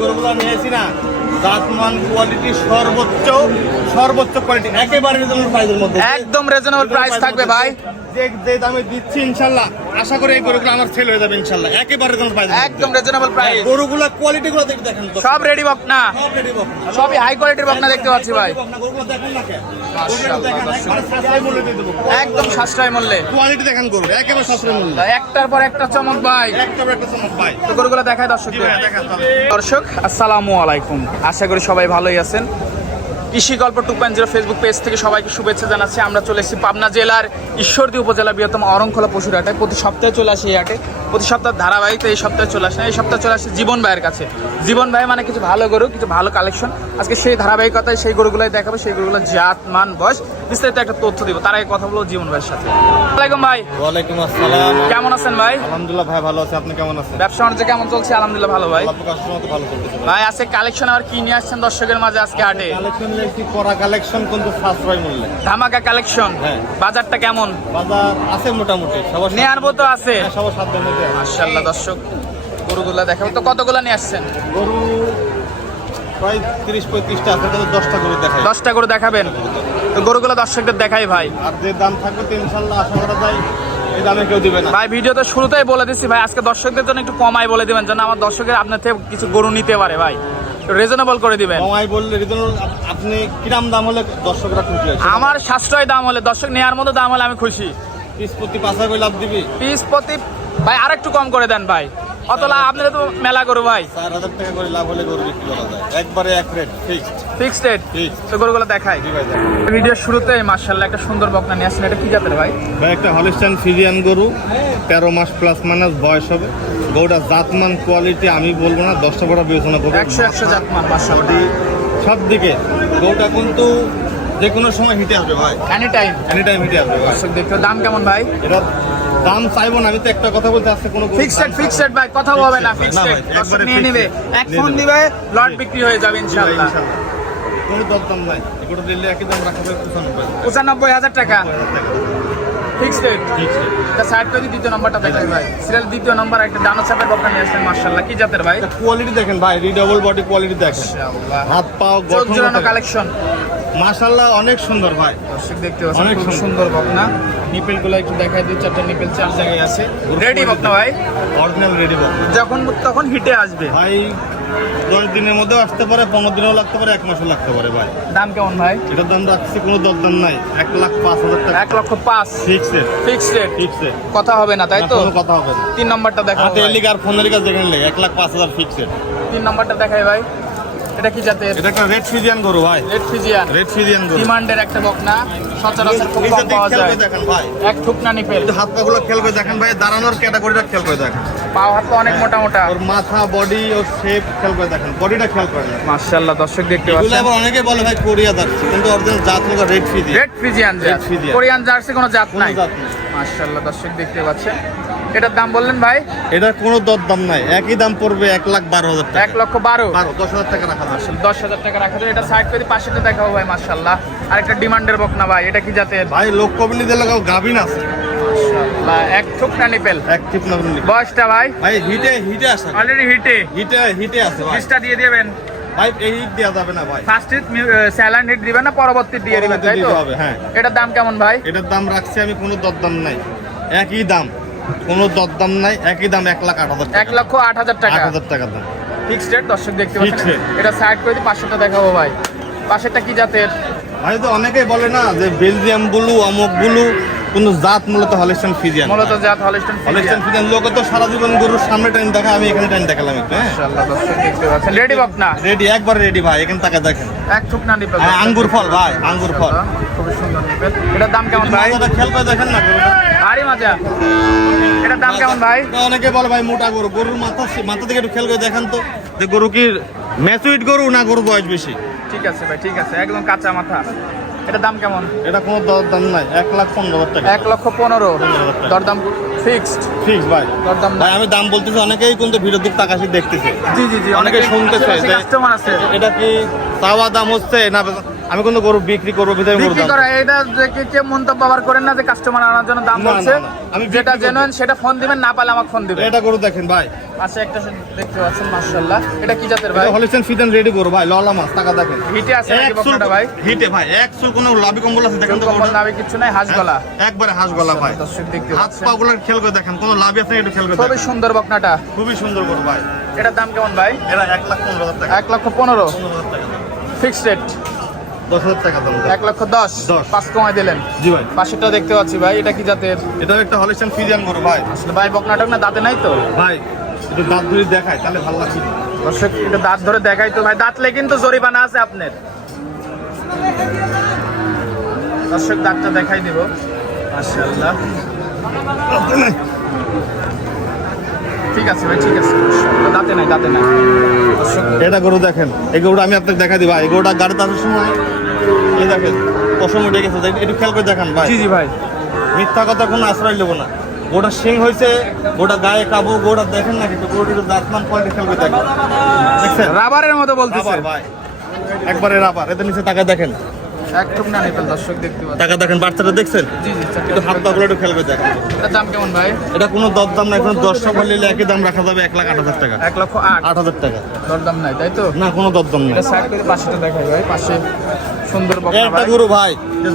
গরুগুলো নিয়েছি না। জাতমান কোয়ালিটি সর্বোচ্চ। সর্বোচ্চ কোয়ালিটি একেবারে রিজনেবল প্রাইসের মধ্যে। একদম রিজনেবল প্রাইস থাকবে ভাই। যে যে দামে দিচ্ছি আশা করি এই গরুগুলো আমার সেল হয়ে যাবে একেবারে রিজনেবল প্রাইস একদম রিজনেবল প্রাইস গরুগুলো কোয়ালিটি গুলো দেখে দেখেন তো। সব রেডি বক না সব ready বক। সবই হাই কোয়ালিটির বকনা দেখতে পাচ্ছি ভাই। গরুগুলো দেখেন না দর্শক। একদম সাশ্রয় মূল্যে। কোয়ালিটি দেখেন গরু একেবারে সাশ্রয় মূল্য। একটার পর একটা চমক ভাই। একটা একটা চমক পাই তো গরুগুলো দেখায় ভাই, দর্শক আসসালামু আলাইকুম। আশা করি সবাই ভালোই আছেন। কৃষি গল্প two point zero Facebook page থেকে সবাইকে শুভেচ্ছা জানাচ্ছি। আমরা চলে এসেছি পাবনা জেলার ঈশ্বরদী উপজেলা বৃহত্তম অরংখলা পশুর হাটে। প্রতি সপ্তাহে চলে আসি এই হাটে। প্রতি সপ্তাহ ধারাবাহিক এই সপ্তাহে চলে আসে না। এই সপ্তাহে চলে আসে জীবন ভাইয়ের কাছে। জীবন ভাই মানে কিছু ভালো গরু কিছু ভালো কালেকশন আজকে সেই ধারাবাহিকতায় সেই গরুগুলাই দেখাবো সেই গরুগুলো জাত মান বয়স বিস্তারিত একটা তথ্য দিব। তার আগে কথা বলব জীবন ভাইয়ের সাথে। ওয়ালাইকুম ভাই। ওয়ালাইকুম আসসালাম। কেমন আছেন ভাই? আলহামদুলিল্লাহ ভাই ভালো আছে। আপনি কেমন আছেন? ব্যবসা বাণিজ্য কেমন চলছে? আলহামদুলিল্লাহ ভালো ভাই। ভালো ভাই আজকে কালেকশন আবার কি নিয়ে আসছেন দর্শকের মাঝে আজকে হাটে? কালেকশন করা কালেকশন কিন্তু সাশ্রয় মূল্যে। ধামাকা কালেকশন হ্যাঁ। বাজারটা কেমন? বাজার আছে মোটামুটি সবার নেয়ার মতো আছে? হ্যাঁ, সবার মধ্যে। দর্শক গরুগুলা দেখাবো। তো কতগুলা নিয়ে আসছেন? গরু প্রায় তিরিশ পঁয়ত্রিশটা আছে দশটা গরু দেখাই। দশটা করে দেখাবেন? তো গরুগুলা দর্শকদের দেখাই ভাই। আর যে দাম থাকবে তো ইনশাল্লাহ আশা করা যায় এই দামে কেউ দিবে না। ভাই ভিডিওতে শুরুতেই বলে দিচ্ছি ভাই আজকে দর্শকদের জন্য একটু কমাই বলে দিবেন যেন আমার দর্শকের আপনার থেকে কিছু গরু নিতে পারে ভাই। রিজনেবল করে দিবেন। কমাই বললে রিজনেবল আপনি কিরাম দাম হলে দর্শকরা খুশি আছে আমার সাশ্রয় দাম হলে দর্শক নেওয়ার মতো দাম হলে আমি খুশি। পিস প্রতি পাঁচা করে লাভ দিবি? পিস প্রতি ভাই আর একটু কম করে দেন ভাই। অত লাভ আপনারা তো মেলা করু ভাই। চার হাজার টাকা করে লাভ হলে গরু বিক্রি করা যায়। একবারে এক রেট ফিক্সড ফিক্সড রেট. তো গরুগুলো দেখাই। ভিডিওর শুরুতে মার্শাল্লাহ একটা সুন্দর বকনা নিয়ে আসছেন। এটা কি জাতের ভাই? ভাই একটা হলিস্টান ফিজিয়ান গরু। তেরো মাস প্লাস মাইনাস বয়স হবে। গরুটা জাতমান কোয়ালিটি আমি বলব না দশটা বড় বিবেচনা করব একশো একশো জাত মান মার্শাল্লাহ সব দিকে। গরুটা কিন্তু যে কোনো সময় হিটে আসবে ভাই। এনি টাইম এনি টাইম হিটে আসবে ভাই। দর্শক দাম কেমন ভাই? এটার দাম চাইব না আমি তো একটা কথা বলতে আসছে কোনো ফিক্সড ফিক্সড ভাই কথা হবে না ফিক্সড নিয়ে। নেবে। এক ফোন। দিবে লট বিক্রি হয়ে যাবে ইনশাআল্লাহ। কোনো দরদাম নাই। এগুলো দিলে একই দাম রাখা হবে পঁচানব্বই পঁচানব্বই হাজার টাকা। Fixed rate. এটা সাইড করে দ্বিতীয় নম্বরটা দেখাই ভাই। সিরিয়াল দ্বিতীয় নম্বর একটা ডানো চাপের বকনা নিয়ে আসছেন মার্শাল্লাহ কি জাতের ভাই? কোয়ালিটি দেখেন ভাই রিডাবল বডি কোয়ালিটি দেখেন। হাত পাও গঠন কালেকশন মাশাআল্লাহ অনেক সুন্দর ভাই। দর্শক দেখতে পাচ্ছেন অনেক সুন্দর। বকনা। নিপেলগুলো একটু দেখাই দিই চারটা নিপেল চার জায়গায় আছে। রেডি বকনা ভাই? অরিজিনাল রেডি বক্স যখন তখন হিটে আসবে। ভাই দশ দিনের মধ্যেও আসতে পারে পনেরো দিনেও লাগতে পারে এক মাসও লাগতে পারে ভাই। দাম কেমন ভাই? এটার দাম রাখছি কোনো দরদাম নাই এক লাখ পাঁচ হাজার টাকা। এক লক্ষ পাঁচ। ফিক্সড ফিক্সড রেট ফিক্সড কথা হবে না তাই তো? কথা হবে না। তিন নম্বরটা দেখাও হাতে আর ফোনের কাছে দেখেন লেগে এক লাখ পাঁচ হাজার ফিক্সড তিন নম্বরটা দেখাই ভাই। এটা কি জাতের? এটা একটা রেড ফিজিয়ান গরু ভাই। রেড ফিজিয়ান রেড ফিজিয়ান গরু। ডিমান্ডের একটা বকনা সচরাচর খুব কম পাওয়া যায়। দেখেন ভাই। এক ঠুকনা নিপেল হাত পা গুলো খেয়াল করে দেখেন ভাই দাঁড়ানোর ক্যাটাগরিটা করে দেখেন। পাও হাত পা অনেক মোটা মোটা ওর মাথা বডি ওর শেপ খেয়াল করে দেখেন বডিটা খেয়াল করে দেখেন। মাশাআল্লাহ দর্শক দেখতে এগুলো পাচ্ছেন। আবার অনেকে বলে ভাই কোরিয়া কিন্তু অরিজিনাল জাত red red Friesian. Korean Jersey কোনো জাত নাই। মাশাআল্লাহ দর্শক দেখতে পাচ্ছেন। এটার দাম বললেন ভাই? এটার কোনো দরদাম নাই। একই দাম পড়বে এক লাখ বারো হাজার টাকা। এক লক্ষ বারো। বারো দশ হাজার টাকা রাখা আসলে দশ হাজার টাকা রাখা এটা সাইড করে পাশেটা দেখাবো ভাই মাশাআল্লাহ। আর একটা ডিমান্ডের বকনা ভাই এটা কি জাতের? ভাই লোক কবিলি দিলে গাভিন আছে? এক ঠুকনা নিপেল। এক টিপ না বললি। বয়সটা ভাই? ভাই হিটে হিটে আসে অলরেডি হিটে? হিটে হিটে আছে ভাই। পিসটা দিয়ে দিবেন? ভাই এই হিট দেওয়া যাবে না ভাই। ফার্স্ট হিট স্যালান হিট দিবেন না পরবর্তী দিয়ে দিবেন তাই তো? হ্যাঁ। এটার দাম কেমন ভাই? এটার দাম রাখছি আমি কোনো দরদাম নাই। একই দাম। কোনো দরদাম নাই একই দাম এক লাখ আট হাজার এক লক্ষ আট হাজার টাকা। আট হাজার টাকা দাম। ফিক্সড রেট দর্শক দেখতে পাচ্ছেন? এটা সাইড করে দিয়ে পাশেরটা দেখাবো ভাই। পাশেরটা কি জাতের? ভাই তো অনেকেই বলে না যে বেলজিয়াম গুলু অমুক গুলু কিন্তু জাত মূলত হলিস্টান ফিজিয়ান। মূলত জাত হলিস্টন হলিস্টান ফিজিয়ান লোকে তো সারা জীবন গরুর সামনে টাইম দেখা আমি এখানে টাইম দেখালাম একটু হ্যাঁ? দর্শক দেখতে পাচ্ছেন। রেডি বাপ না? রেডি একবার রেডি ভাই এখানে তাকে দেখেন। এক ঠুকনা নিপেল হ্যাঁ, আঙ্গুর ফল ভাই আঙ্গুর ফল। খুবই সুন্দর নিপেল এটার দাম কেমন ভাই? মাথাটা খেয়াল করে দেখেন না গরুটা। মজা। এটার দাম কেমন ভাই? অনেকে বলে ভাই মোটা গরু গরুর মাথা মাথা থেকে একটু খেয়াল করে দেখেন তো যে গরু কি ম্যাচুইট গরু না গরু বয়স বেশি? ঠিক আছে ভাই ঠিক আছে একদম কাঁচা মাথা। এটার দাম কেমন? এটা কোনো দরদাম নাই। এক লাখ পনেরো হাজার টাকা। এক লক্ষ পনেরো। দরদাম ফিক্সড ফিক্স ভাই। দরদাম ভাই আমি দাম বলতেছি অনেকেই কিন্তু ভিডিওর দিক তাকাশি দেখতেছে। জি জি জি অনেকে শুনতেছে কাস্টমার আছে। এটা কি চাওয়া দাম হচ্ছে না আমি কোনো গরু বিক্রি করব বিধায় গরু বিক্রি করা এটা যে কে- কে মন্তব্য আবার করেন না যে কাস্টমার আনার জন্য দাম বলছে। আমি যেটা জেনুইন সেটা ফোন দিবেন না পালে আমাকে ফোন দিবেন। এটা গরু দেখেন ভাই। পাশে একটা দেখতে পাচ্ছেন মাশাআল্লাহ। এটা কি জাতের ভাই? হলিস্টেন ফিদেন রেডি করো ভাই ললা মাছ টাকা দেখেন। হিটে আছে নাকি বকনাটা ভাই? হিটে ভাই এক চুল কোনো লাভি কম্বল আছে দেখেন তো কম্বল। নাবে কিছু নাই হাঁস গলা। একবারে হাঁস গলা ভাই। দর্শক দেখতে হাত পা গুলার খেল করে দেখেন কোনো লাভি আছে একটু খেল করে খুবই সুন্দর বকনাটা। খুবই সুন্দর গরু ভাই। এটার দাম কেমন ভাই? এরা এক লাখ পনেরো হাজার টাকা। এক লক্ষ পনেরো। পনেরো হাজার টাকা। ফিক্সড রেট এক লক্ষ দশ। পাঁচ কমায় দিলেন। জি ভাই দেখতে পাচ্ছি ভাই এটা কি জাতের? একটা হলিস্টেন ফিজিয়ান গরু ভাই। আসলে ভাই বকনাটক না দাঁতে নাই তো? ভাই একটু দাঁত ধরে দেখায় তাহলে ভালো লাগবে দর্শক এটা দাঁত ধরে দেখাই তো ভাই দাঁতলে কিন্তু জরিমানা আছে আপনার। দর্শক দাঁতটা দেখাই দিব। মাশাআল্লাহ। ঠিক আছে ভাই ঠিক আছে। দাঁতে নাই দাঁতে নাই। এটা গরু দেখেন। এই গরুটা আমি আপনাকে দেখা দিই ভাই। এই গরুটা গাড়িতে আসার সময় এই দেখেন পশম উঠে গেছে। একটু খেয়াল করে দেখান ভাই। জি জি ভাই। মিথ্যা কথা কোনো আশ্রয় নেব না। গোটা সিং হয়েছে গোটা গায়ে কাবু গোটা দেখেন না কিন্তু একটু দাঁতমান কোয়ালিটি খেয়াল করে দেখেন। দেখছেন? রাবারের মতো বলতেছে। ভাই। একবারে রাবার। এতে নিচে টাকা দেখেন। এক টুকনা নেপেল দর্শক দেখতে পাচ্ছেন। টাকা দেখেন বাচ্চাটা দেখছেন? জি জি একটু হাত পা গুলো একটু করে দেখেন। এটার দাম কেমন ভাই? এটা কোনো দর দাম দশ টাকা নিলে একই দাম রাখা যাবে এক লাখ আট হাজার টাকা। লক্ষ টাকা। দরদাম নাই তাই তো? না কোনো দর দাম নেই। এটা সাইড করে পাশেটা দেখাই ভাই পাশে সুন্দর একটা গরু ভাই।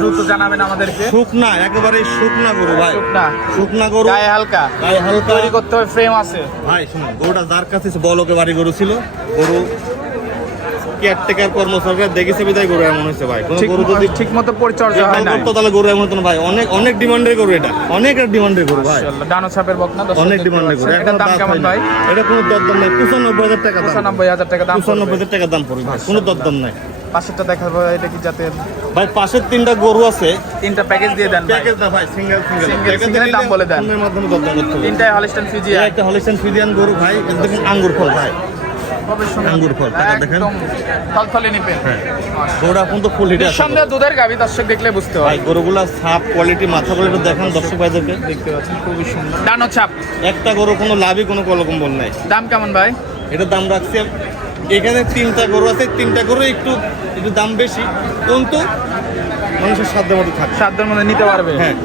দ্রুত জানাবেন আমাদেরকে। শুকনা একেবারে শুকনা গরু ভাই। শুকনা। শুকনা গরু। গায়ে হালকা। গায়ে হালকা। তৈরি করতে হবে ফ্রেম আছে। ভাই শুনুন গরুটা যার কাছে বলকে বাড়ি গরু ছিল। গরু কেয়ারটেকার কর্মচারীরা দেখেছে বিদায় গরু এমন হয়েছে ভাই। কোনো ঠিক গরু যদি ঠিক মতো পরিচর্যা হয় না তাহলে গরু এমন হতো ভাই। অনেক অনেক ডিমান্ডের গরু এটা। অনেক ডিমান্ডের গরু ভাই। ডানো ছাপের দর্শক অনেক ডিমান্ডের গরু। এটার দাম কেমন ভাই? এটা কোনো দরদাম নাই। পঁচানব্বই হাজার টাকা দাম পঁচানব্বই হাজার টাকা দাম পঁচানব্বই হাজার টাকা দাম পড়বে ভাই। কোনো দরদাম নাই। পাশেরটা দেখাবো এটা কি যাতে ভাই পাশের তিনটা গরু আছে। তিনটা প্যাকেজ দিয়ে দেন প্যাকেজ না ভাই সিঙ্গেল সিঙ্গেল single দাম বলে দেন। ফোনের মাধ্যমে দরদাম করতে হবে। তিনটাই হলিস্টান এই ফিজিয়া একটা হলিস্টান ফিজিয়ান গরু ভাই দেখুন আঙ্গুর ফল ভাই। সুন্দর। আঙ্গুর ফল, টাকা দেখেন। থলথলে নিপেন। হ্যাঁ। গরুটা ফুল হিটে আছে। নিঃসন্দেহে দুধের গাবি দর্শক দেখলে বুঝতে ভাই হয় গরুগুলা সাপ কোয়ালিটি মাথা কোয়ালিটি দেখান দর্শক ভাইদেরকে। দেখতে পাচ্ছেন খুবই সুন্দর। ডানো ছাপ একটা গরু কোনো লাভই কোনো কলকম বল নাই। দাম কেমন ভাই? এটার দাম রাখছি এখানে তিনটা গরু আছে তিনটা গরু একটু একটু দাম বেশি। কিন্তু মানুষের সাধ্য মতো থাকে। সাধ্যের মধ্যে নিতে পারবে? হ্যাঁ।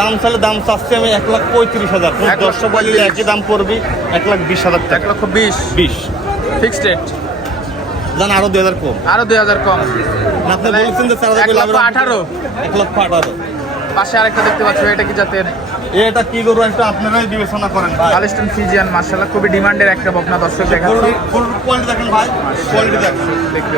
দাম দাম চাচ্ছি আমি এক লাখ পঁয়ত্রিশ হাজার। পঁয়ত্রিশ। একই দাম পড়বি এক লাখ বিশ হাজার এক লক্ষ বিশ। বিশ। ফিক্সড রেট জান আরও দুই হাজার কম। আরও দুই হাজার কম। না, আপনি বলছেন যে চার হাজার এক করে লক্ষ আঠারো। এক লক্ষ আঠারো। পাশে আরেকটা দেখতে পাচ্ছি এটা কি জাতের? এটা কি গরু একটা আপনারাই বিবেচনা করেন ভাই। কালিস্টন ফিজিয়ান মার্শাল্লাহ খুবই ডিমান্ডের একটা বকনা দর্শক দেখাচ্ছি। কোয়ালিটি দেখেন ভাই কোয়ালিটি দেখেন।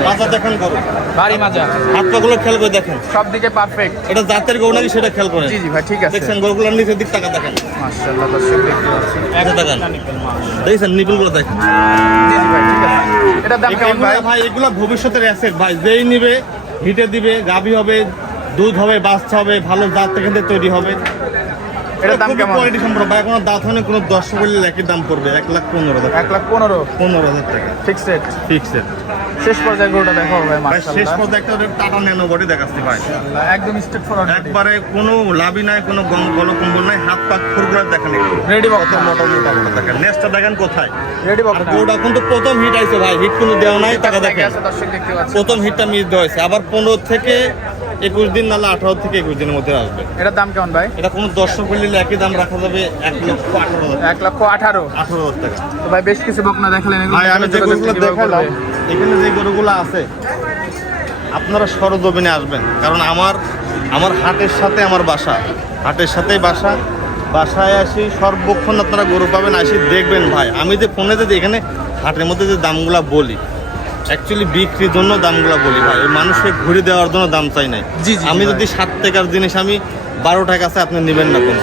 মাথা দেখেন গরু। ভারী মাজা হাত পাগুলো খেয়াল করে দেখেন। সব দিকে পারফেক্ট এটা জাতের গরু নাকি সেটা খেয়াল করেন? জি জি ভাই ঠিক আছে। দেখছেন গরুগুলোর নিচের দিক টাকা দেখেন মার্শাল্লাহ দর্শক দেখতে পাচ্ছি এটা দেখেন। দেখছেন নিপুলগুলো দেখেন। জি জি ভাই ঠিক আছে। এটার দাম কেমন ভাই এগুলো ভাই? এগুলো ভবিষ্যতের অ্যাসেট ভাই। যেই নিবে হিটে দিবে গাভী হবে দুধ হবে বাচ্চা হবে ভালো জাত থেকে তৈরি হবে। এটার দাম কেমন? কোয়ালিটি সম্পর্ক ভাই কোনো দাঁত কোনো দশ বললে একই দাম পড়বে এক লাখ পনেরো হাজার এক লাখ পনেরো? পনেরো হাজার টাকা। ফিক্সড রেট ফিক্সড শেষ পর্যায়ে গরুটা দেখো ভাই ভাই শেষ পর্যায়ে একটা টাটা ন্যানো বডি দেখাচ্ছি ভাই। একদম স্ট্রেট ফরওয়ার্ড একবারে কোনো লাভই নাই কোনো গম- গলকম্বল নাই হাত পাক ফুরগুলো দেখেন। রেডি কত মোটা মোটা মোটা দেখেন। নেক্সটটা দেখেন কোথায়। রেডি গরুটা কিন্তু প্রথম হিট আইছে ভাই হিট কোনো দেওয়া নাই টাকা দেখেন। প্রথম হিটটা মিস দেওয়া হয়েছে। আবার পনেরো থেকে একুশ দিন নাহলে আঠারো থেকে একুশ দিনের মধ্যে আসবে। এটার দাম কেমন ভাই? এটা কোনো দর্শক করলে একই দাম রাখা যাবে এক লক্ষ আঠারো এক লক্ষ আঠারো? আঠারো হাজার টাকা। তো ভাই বেশ কিছু বকনা দেখালেন ভাই আমি যে গরুগুলো দেখালাম এখানে যে গরুগুলো আছে আপনারা সরজমিনে আসবেন। কারণ আমার আমার হাটের সাথে আমার বাসা। হাটের সাথেই বাসা। বাসায় আসি সর্বক্ষণ আপনারা গরু পাবেন আসি দেখবেন ভাই। আমি যে ফোনে যে এখানে হাটের মধ্যে যে দামগুলা বলি অ্যাকচুয়ালি বিক্রির জন্য দামগুলা বলি ভাই। মানুষকে ঘুরে দেওয়ার জন্য দাম চাই নাই। আমি যদি সাত টাকার জিনিস আমি বারো টাকা আছে আপনি নেবেন না কোনো।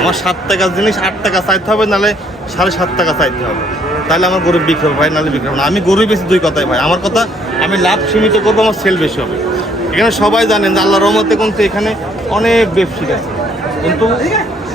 আমার সাত টাকার জিনিস আট টাকা চাইতে হবে নাহলে সাড়ে সাত টাকা চাইতে হবে। তাহলে আমার গরু বিক্রি হবে ভাই নাহলে বিক্রি হবে না। আমি গরু বেশি দুই কথাই ভাই। আমার কথা আমি লাভ সীমিত করব আমার সেল বেশি হবে। এখানে সবাই জানেন যে আল্লাহ রহমতে কিন্তু এখানে অনেক ব্যবসায়ী আছে। কিন্তু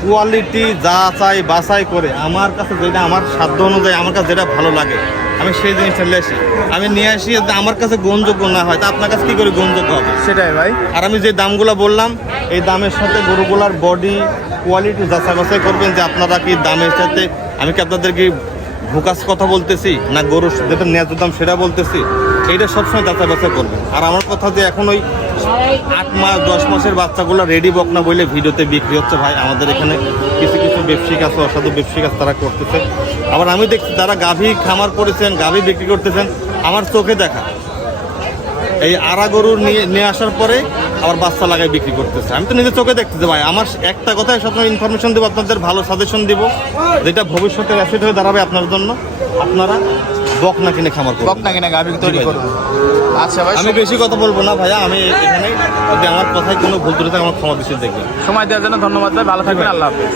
কোয়ালিটি যা চাই বাছাই করে আমার কাছে যেটা আমার সাধ্য অনুযায়ী আমার কাছে যেটা ভালো লাগে আমি সেই জিনিসটা নিয়ে আসি। আমি নিয়ে আসি যাতে আমার কাছে গ্রহণযোগ্য না হয় তা আপনার কাছে কী করে গ্রহণযোগ্য হবে? সেটাই ভাই। আর আমি যে দামগুলো বললাম এই দামের সাথে গরুগুলার বডি কোয়ালিটি যাচাই বাছাই করবেন যে আপনারা কি দামের সাথে আমি কি আপনাদেরকে ভুকাস কথা বলতেছি না গরুর যেটা ন্যায্য দাম সেটা বলতেছি, এইটা সবসময় যাচাই বাছাই করবেন। আর আমার কথা যে এখন ওই আট মাস, দশ মাসের বাচ্চাগুলো রেডি বক না বলে ভিডিওতে বিক্রি হচ্ছে ভাই, আমাদের এখানে কিছু কিছু ব্যবসায়িক আছে, অসাধু ব্যবসায়িক আছে, তারা করতেছে। আবার আমি দেখছি তারা গাভী খামার করেছেন, গাভী বিক্রি করতেছেন, আমার চোখে দেখা। এই আড়া গরু নিয়ে নিয়ে আসার পরে আবার বাচ্চা লাগায় বিক্রি করতেছে। আমি তো নিজে চোখে দেখতেছি ভাই আমার একটা কথাই সবসময় ইনফরমেশন দেবো আপনাদের ভালো সাজেশন দিব যেটা ভবিষ্যতে অ্যাসেট হয়ে দাঁড়াবে আপনার জন্য। আপনারা বক না কিনে খামার করবেন বক না কিনা গাভী তৈরি। করুন। আচ্ছা ভাই আমি বেশি কথা বলব না ভাইয়া আমি এখানে যদি আমার কথায় কোনো ভুল ত্রুটি থাকে আমার ক্ষমা দৃষ্টি দেখবেন। সময় দেওয়ার জন্য ধন্যবাদ ভাই ভালো থাকবেন আল্লাহ হাফেজ।